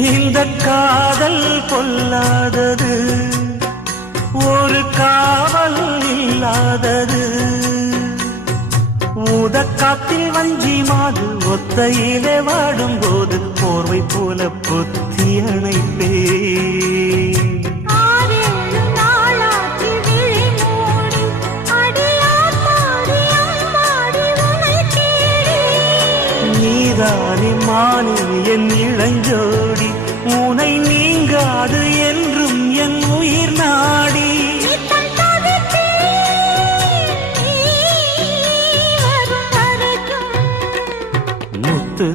இந்த காதல் பொல்லாதது, ஒரு காவல் இல்லாதது. ஊதக்காத்தில் வஞ்சி மாது ஒத்தையிலே வாடும்போது போர்வை போல பொத்தி அணைப்பே. நீதானே மானே என் இளஞ்சோடி, உனை நீங்காது என்றும் என் உயிர் நாடி. முத்து